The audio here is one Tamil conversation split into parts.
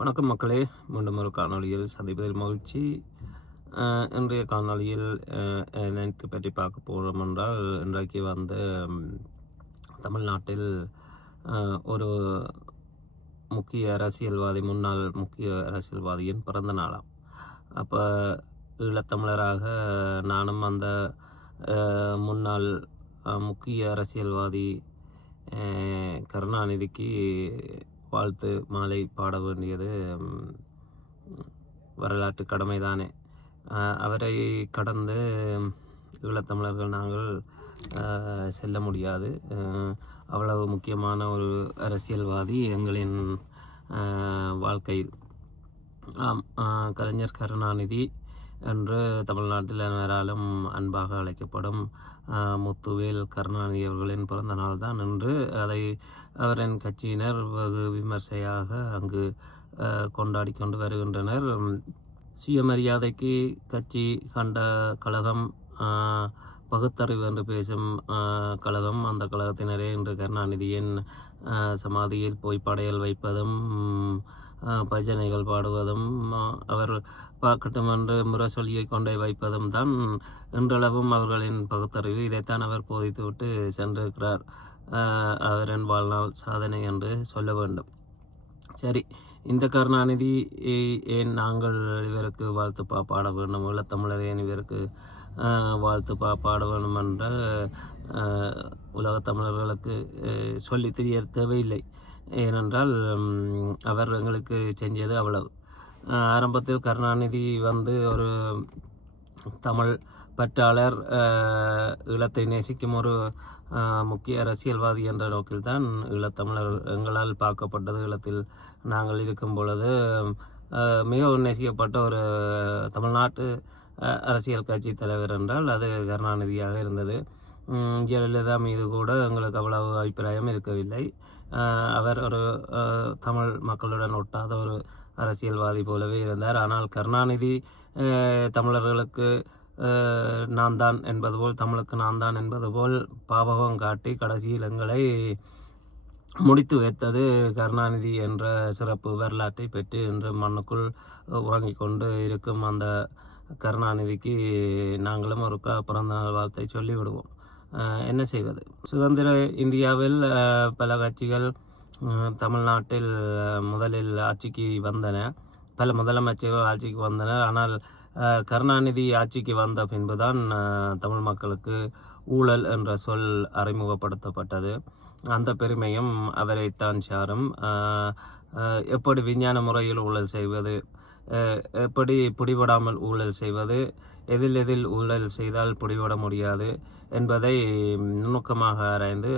வணக்கம் மக்களே, மீண்டும் ஒரு காணொளியில் சந்திப்பதில் மகிழ்ச்சி. இன்றைய காணொளியில் என்னத்தை பற்றி பார்க்க போகிறோம் என்றால், இன்றைக்கு தமிழ்நாட்டில் ஒரு முன்னாள் முக்கிய அரசியல்வாதியின் பிறந்த நாளாம். அப்போ ஈழத்தமிழராக நானும் அந்த முன்னாள் முக்கிய அரசியல்வாதி கருணாநிதிக்கு வாழ்த்து மாலை பாட வேண்டியது வரலாற்று கடமைதானே. அவரை கடந்து ஈழத்தமிழர்கள் நாங்கள் செல்ல முடியாது. அவ்வளவு முக்கியமான ஒரு அரசியல்வாதி எங்களின் வாழ்க்கையில். கலைஞர் கருணாநிதி என்று தமிழ்நாட்டில் அனைவராலும் அன்பாக அழைக்கப்படும் முத்துவேல் கருணாநிதி அவர்களின் பிறந்த நாள் தான் என்று அதை அவரின் கட்சியினர் வெகு விமர்சையாக அங்கு கொண்டாடி கொண்டு வருகின்றனர். சுயமரியாதைக்கு கட்சி கண்ட கழகம், பகுத்தறிவு என்று பேசும் கழகம், அந்த கழகத்தினரே இன்று கருணாநிதியின் சமாதியில் போய் படையல் வைப்பதும் பஜனைகள் பாடுவதும் அவர் பார்க்கட்டும் என்று முரசொலியை கொண்டே வைப்பதும் தான் இன்றளவும் அவர்களின் பகுத்தறிவு. இதைத்தான் அவர் போதித்துவிட்டு சென்றிருக்கிறார். அவரின் வாழ்நாள் சாதனை என்று சொல்ல வேண்டும். சரி, இந்த கருணாநிதி ஏன் நாங்கள் இவருக்கு வாழ்த்துப்பா பாட வேண்டும், ஈழத்தமிழர் ஏன் இவருக்கு வாழ்த்துப்பா பாட வேண்டும் என்ற உலகத் தமிழர்களுக்கு சொல்லி தெரிய தேவையில்லை. ஏனென்றால் அவர் எங்களுக்கு செஞ்சது அவ்வளவு. ஆரம்பத்தில் கருணாநிதி ஒரு தமிழ் பற்றாளர், ஈழத்தை நேசிக்கும் ஒரு முக்கிய அரசியல்வாதி என்ற நோக்கில்தான் ஈழத்தமிழர் எங்களால் பார்க்கப்பட்டது. ஈழத்தில் நாங்கள் இருக்கும் பொழுது மிகவும் நேசிக்கப்பட்ட ஒரு தமிழ்நாட்டு அரசியல் கட்சி தலைவர் என்றால் அது கருணாநிதியாக இருந்தது. ஜெயலலிதா மீது கூட எங்களுக்கு அவ்வளவு அபிப்பிராயம் இருக்கவில்லை. அவர் ஒரு தமிழ் மக்களுடன் ஒட்டாத ஒரு அரசியல்வாதி போலவே இருந்தார். ஆனால் கருணாநிதி தமிழர்களுக்கு நான் தான் என்பது போல், தமிழுக்கு நான் தான் என்பது போல் பாபகம் காட்டி கடைசியில் எங்களை முடித்து வைத்தது கருணாநிதி என்ற சிறப்பு வரலாற்றை பெற்று இன்று மண்ணுக்குள் உறங்கிக் கொண்டு இருக்கும் அந்த கருணாநிதிக்கு நாங்களும் ஒரு பிறந்த நாள் வாழ்த்தை சொல்லிவிடுவோம். என்ன செய்வது? சுதந்திர இந்தியாவில் பல கட்சிகள் தமிழ்நாட்டில் முதலில் ஆட்சிக்கு வந்தன, பல முதலமைச்சர்கள் ஆட்சிக்கு வந்தனர். ஆனால் கருணாநிதி ஆட்சிக்கு வந்த பின்புதான் தமிழ் மக்களுக்கு ஊழல் என்ற சொல் அறிமுகப்படுத்தப்பட்டது. அந்த பெருமையும் அவரைத்தான் சாரும். எப்படி விஞ்ஞான முறையில் ஊழல் செய்வது, எப்படி பிடிபடாமல் ஊழல் செய்வது, எதில் ஊழல் செய்தால் பிடிபட முடியாது என்பதை நுணுக்கமாக ஆராய்ந்து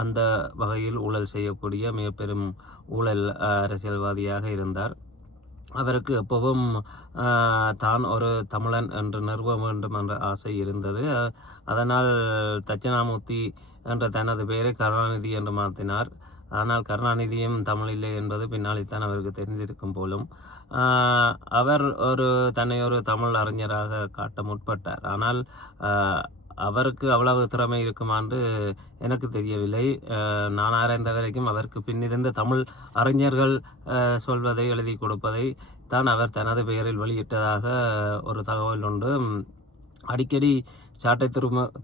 அந்த வகையில் ஊழல் செய்யக்கூடிய மிக பெரும் ஊழல் அரசியல்வாதியாக இருந்தார். அவருக்கு எப்பவும் தான் ஒரு தமிழன் என்று நிறுவ வேண்டும் என்ற ஆசை இருந்தது. அதனால் தட்சிணாமூர்த்தி என்ற தனது பெயரை கருணாநிதி என்று மாற்றினார். ஆனால் கருணாநிதியும் தமிழில்லை என்பது பின்னால்தான் அவருக்கு தெரிந்திருக்கும் போலும். அவர் தன்னை ஒரு தமிழ் அறிஞராக காட்ட முற்பட்டார். ஆனால் அவருக்கு அவ்வளவு திறமை இருக்குமான்று எனக்கு தெரியவில்லை. நான் ஆராய்ந்த வரைக்கும் அவருக்கு பின்னிருந்த தமிழ் அறிஞர்கள் சொல்வதை எழுதி கொடுப்பதை தான் அவர் தனது பெயரில் வெளியிட்டதாக ஒரு தகவல் உண்டு. அடிக்கடி சாட்டை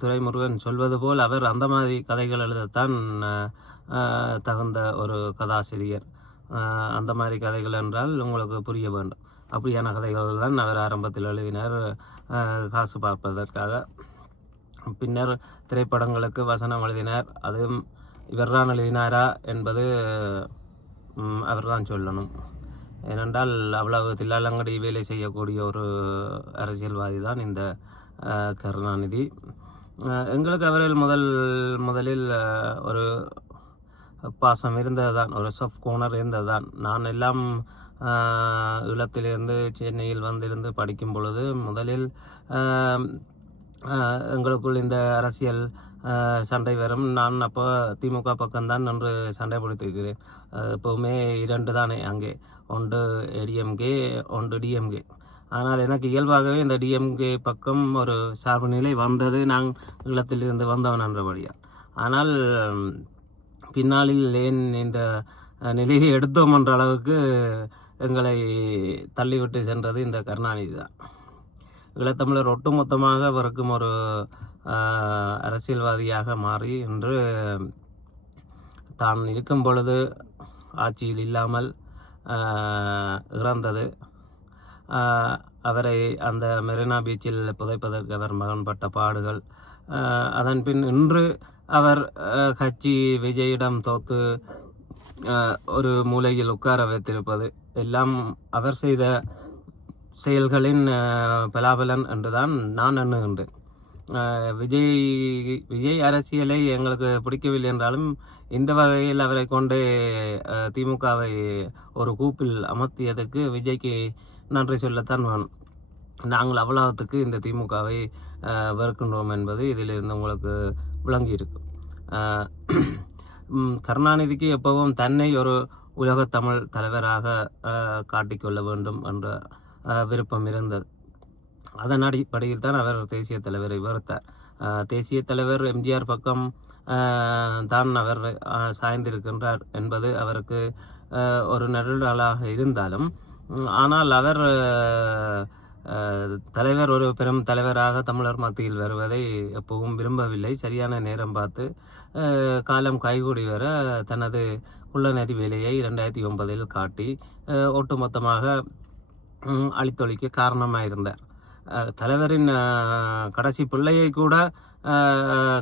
துரைமுருகன் சொல்வது போல் அவர் அந்த மாதிரி கதைகள் எழுதத்தான் தகுந்த ஒரு கதாசிரியர். அந்த மாதிரி கதைகள் என்றால் உங்களுக்கு புரிய வேண்டும். அப்படியான கதைகள் தான் அவர் ஆரம்பத்தில் எழுதினார், காசு பார்ப்பதற்காக. பின்னர் திரைப்படங்களுக்கு வசனம் எழுதினார். அதுவும் இவர்தான் எழுதினாரா என்பது அவர்தான் சொல்லணும். ஏனென்றால் அவ்வளவு தில்லாலங்கடி வேலை செய்யக்கூடிய ஒரு அரசியல்வாதி தான் இந்த கருணாநிதி. எங்களுக்கு அவரில் முதலில் ஒரு பாசம் இருந்தது தான், ஒரு சாஃப்ட் கோர்னர் இருந்தது தான். நான் எல்லாம் ஈழத்திலிருந்து சென்னையில் வந்திருந்து படிக்கும் பொழுது முதலில் எங்களுக்குள் இந்த அரசியல் சண்டை வரும். நான் அப்போ திமுக பக்கம்தான் நின்று சண்டை பிடித்திருக்கிறேன். எப்போவுமே 2 தானே அங்கே, ஒன்று ஏடிஎம்கே, ஒன்று டிஎம்கே. ஆனால் எனக்கு இயல்பாகவே இந்த டிஎம்கே பக்கம் ஒரு சார்பு நிலை வந்தது, நான் ஈழத்திலிருந்து வந்தவன் என்றபடியால். ஆனால் பின்னாளில் ஏன் இந்த நிலையை எடுத்தோம் என்ற அளவுக்கு எங்களை தள்ளிவிட்டு சென்றது இந்த கருணாநிதி தான். ஈழத்தமிழர் ஒட்டுமொத்தமாக அவருக்கும் ஒரு அரசியல்வாதியாக மாறி இன்று தான் இருக்கும் பொழுது ஆட்சியில் இல்லாமல் இறந்தது. அவரை அந்த மெரினா பீச்சில் புதைப்பதற்கு அவர் மகன்பட்ட பாடுகள், அதன் பின் இன்று அவர் கட்சி விஜயிடம் தோத்து ஒரு மூலையில் உட்கார வைத்திருப்பது எல்லாம் அவர் செய்த செயல்களின் பலாபலன் என்றுதான் நான் எண்ணுகின்றேன். விஜய் அரசியலை எங்களுக்கு பிடிக்கவில்லை என்றாலும் இந்த வகையில் அவரை கொண்டு திமுகவை ஒரு கூப்பில் அமர்த்தியதுக்கு விஜய்க்கு நன்றி சொல்லத்தான் வேணும். நாங்கள் அவ்வளவுத்துக்கு இந்த திமுகவை வெறுக்கின்றோம் என்பது இதிலிருந்து உங்களுக்கு விளங்கியிருக்கும். கருணாநிதிக்கு எப்பவும் தன்னை ஒரு உலகத்தமிழ் தலைவராக காட்டிக்கொள்ள வேண்டும் என்ற விருப்பம் இருந்தது. அதன் அடிப்படையில் தான் அவர் தேசிய தலைவரை வெறுத்தார். தேசிய தலைவர் எம்ஜிஆர் பக்கம் தான் அவர் சாய்ந்திருக்கின்றார் என்பது அவருக்கு ஒரு நெருடலாக இருந்தாலும், ஆனால் அவர் தலைவர் ஒரு பெரும் தலைவராக தமிழர் மத்தியில் வருவதை எப்பவும் விரும்பவில்லை. சரியான நேரம் பார்த்து காலம் கைகூடி வர தனது குள்ளநெறி வேலையை 2009 காட்டி ஒட்டுமொத்தமாக அழித்தொழிக்க காரணமாக இருந்தார். தலைவரின் கடைசி பிள்ளையை கூட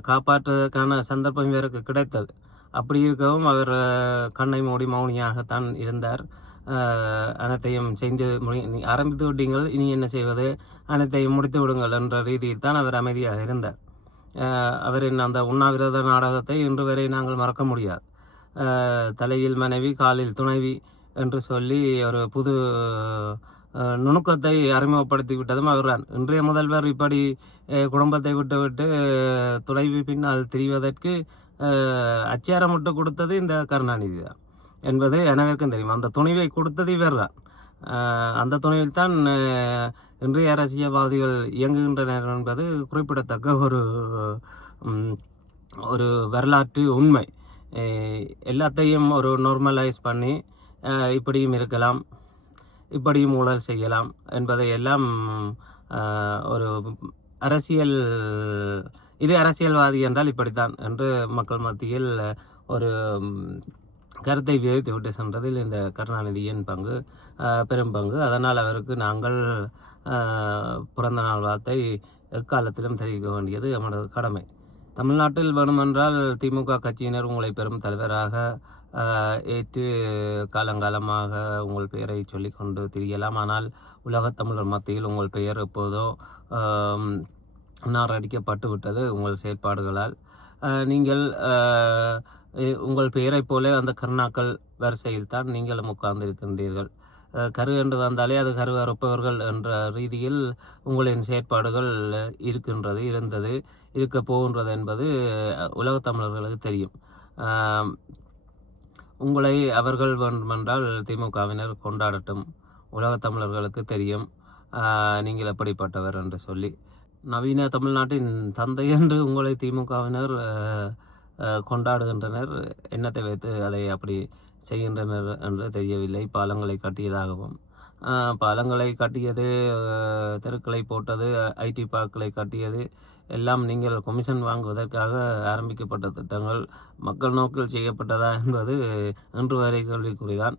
காப்பாற்றுவதற்கான சந்தர்ப்பம் இவருக்கு கிடைத்தது. அப்படி இருக்கவும் அவர் கண்ணை மூடி மௌனியாகத்தான் இருந்தார். அனைத்தையும் செய்து ஆரம்பித்து விட்டீங்கள், இனி என்ன செய்வது, அனைத்தையும் முடித்து விடுங்கள் என்ற ரீதியில் தான் அவர் அமைதியாக இருந்தார். அவரின் அந்த உண்ணாவிரத நாடகத்தை இன்று வரை நாங்கள் மறக்க முடியாது. தலையில் மனைவி காலில் துணைவி என்று சொல்லி ஒரு புது நுணுக்கத்தை அறிமுகப்படுத்தி விட்டதும் அவர்தான். இன்றைய முதல்வர் இப்படி குடும்பத்தை விட்டுவிட்டு துணைவி பின்னால் திரிவதற்கு அச்சாரமிட்டு கொடுத்தது இந்த கருணாநிதி தான் என்பது அனைவருக்கும் தெரியும். அந்த துணிவை கொடுத்தது இவர் தான். அந்த துணிவில் தான் இன்றைய அரசியல்வாதிகள் இயங்குகின்றனர் என்பது குறிப்பிடத்தக்க ஒரு வரலாற்று உண்மை. எல்லாத்தையும் ஒரு நார்மலைஸ் பண்ணி இப்படியும் இருக்கலாம், இப்படியும் ஊழல் செய்யலாம் என்பதை எல்லாம் ஒரு இது அரசியல்வாதி என்றால் இப்படித்தான் என்று மக்கள் மத்தியில் ஒரு கருத்தை விதைத்து விட்டு சென்றதில் இந்த கருணாநிதியின் பங்கு பெரும் பங்கு. அதனால் அவருக்கு நாங்கள் பிறந்த நாள் வாழ்த்தை எக்காலத்திலும் தெரிவிக்க வேண்டியது நமது கடமை. தமிழ்நாட்டில் வேணுமென்றால் திமுக கட்சியினர் உங்களை பெரும் தலைவராக ஏற்று காலங்காலமாக உங்கள் பெயரை சொல்லிக்கொண்டு திரியலாம். ஆனால் உலகத்தமிழர் மத்தியில் உங்கள் பெயர் எப்போதோ நாரடிக்கப்பட்டு விட்டது உங்கள் செயற்பாடுகளால். நீங்கள் உங்கள் பெயரைப் போல அந்த கருணாக்கள் வரிசையில் தான் நீங்களும் உட்கார்ந்திருக்கின்றீர்கள். கரு என்று வந்தாலே அது கரு அறுப்பவர்கள் என்ற ரீதியில் உங்களின் செயற்பாடுகள் இருந்தது, இருக்க போகின்றது என்பது உலகத்தமிழர்களுக்கு தெரியும். உங்களை அவர்கள் வேண்டுமென்றால் திமுகவினர் கொண்டாடட்டும், உலகத்தமிழர்களுக்கு தெரியும் நீங்கள் எப்படிப்பட்டவர் என்று சொல்லி. நவீன தமிழ்நாட்டின் தந்தை என்று உங்களை திமுகவினர் கொண்டாடுகின்றனர். எண்ணத்தை வைத்து அதை அப்படி செய்கின்றனர் என்று தெரியவில்லை. பாலங்களை கட்டியதாகவும், பாலங்களை கட்டியது, தெருக்களை போட்டது, ஐடி பார்க்களை கட்டியது எல்லாம் நீங்கள் கமிஷன் வாங்குவதற்காக ஆரம்பிக்கப்பட்ட திட்டங்கள் மக்கள் நோக்கில் செய்யப்பட்டதா என்பது இன்று வரை கேள்விக்குறிதான்.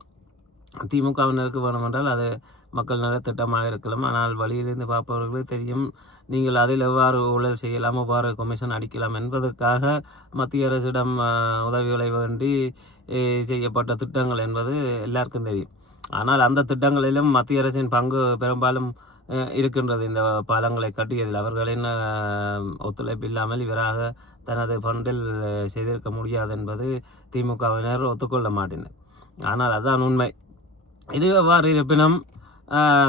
திமுகவினருக்கு வேணுமென்றால் அது மக்கள் நல திட்டமாக இருக்கலாம். ஆனால் வழியிலிருந்து பார்ப்பவர்களுக்கு தெரியும் நீங்கள் அதில் எவ்வாறு ஊழல் செய்யலாம், எவ்வாறு கமிஷன் அடிக்கலாம் என்பதற்காக மத்திய அரசிடம் உதவிகளை வேண்டி செய்யப்பட்ட திட்டங்கள் என்பது எல்லாருக்கும் தெரியும். ஆனால் அந்த திட்டங்களிலும் மத்திய அரசின் பங்கு பெரும்பாலும் இருக்கின்றது. இந்த பாலங்களை கட்டியதில் அவர்களின் ஒத்துழைப்பு இல்லாமல் இவராக தனது ஃபண்டில் செய்திருக்க முடியாது என்பது திமுகவினர் ஒத்துக்கொள்ள மாட்டேனர். ஆனால் அதுதான் உண்மை. இது எவ்வாறு இருப்பினும்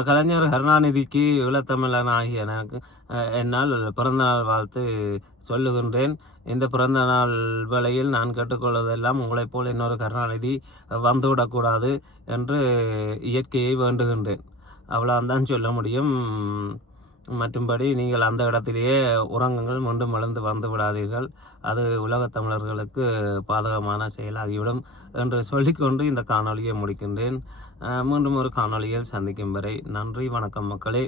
கலைஞர் கருணாநிதிக்கு ஈழத்தமிழன் ஆகிய எனக்கு என்னால் பிறந்தநாள் வாழ்த்து சொல்லுகின்றேன். இந்த பிறந்த நாள் வேளையில் நான் கேட்டுக்கொள்வதெல்லாம் உங்களைப் போல் இன்னொரு கருணாநிதி வந்துவிடக்கூடாது என்று இயற்கையை வேண்டுகின்றேன். அவ்வளோதான் சொல்ல முடியும். மற்றும்படி நீங்கள் அந்த இடத்திலேயே உறங்குங்கள், மீண்டும் எழுந்து வந்து விடாதீர்கள், அது உலகத் தமிழர்களுக்கு பாதகமான செயலாகிவிடும் என்று சொல்லிக்கொண்டு இந்த காணொலியை முடிக்கின்றேன். மீண்டும் ஒரு காணொளியில் சந்திக்கும் வரை நன்றி, வணக்கம் மக்களே.